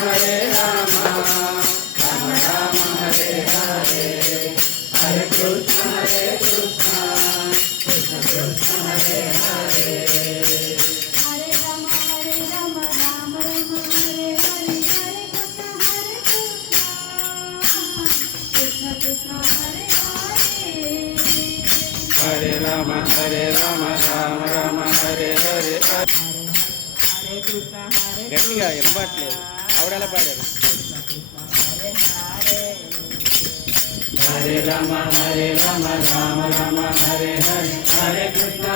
हरे राम राम राम हरे हरे हरे कृष्ण कृष्ण कृष्ण हरे हरे हरे राम राम राम हरे हरे हरे कृष्ण कृष्ण हरे हरे हरे राम राम राम हरे हरे గట్టిగా ఇవ్వట్లేదు ఆవిడెలా పాడారు హరే రామ రామ రామ హరే హరే హరే కృష్ణ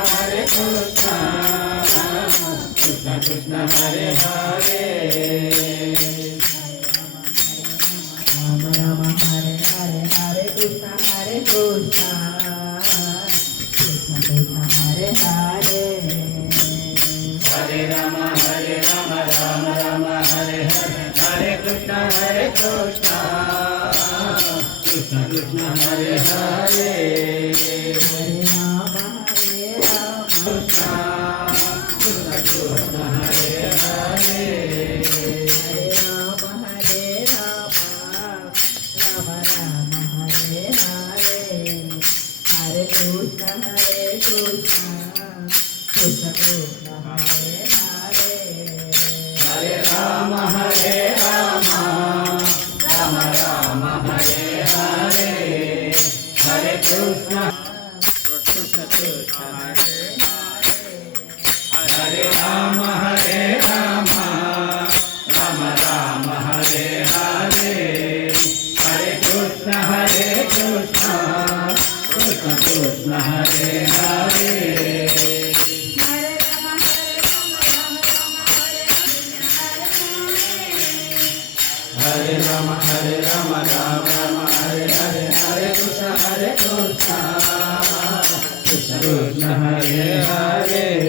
కృష్ణ కృష్ణ హరే హరే राम राम हरे हरे हरे कृष्ण कृष्ण कृष्ण हरे हरे हरे राम राम राम हरे हरे हरे कृष्ण कृष्ण कृष्ण हरे हरे हरे राम कृष्ण कृष्ण हरे हरे हरे राम राम राम हरे हरे हरे कृष्ण कृष्ण कृष्ण कृष्ण हरे हरे हरे राम राम राम हरे हरे हरे कृष्ण कृष्ण कृष्ण हरे हरे राम राम राम हरे हरे हरे कृष्ण कृष्ण कृष्ण हरे हरे हरे राम राम राम हरे हरे हरे कृष्ण कृष्ण कृष्ण हरे हरे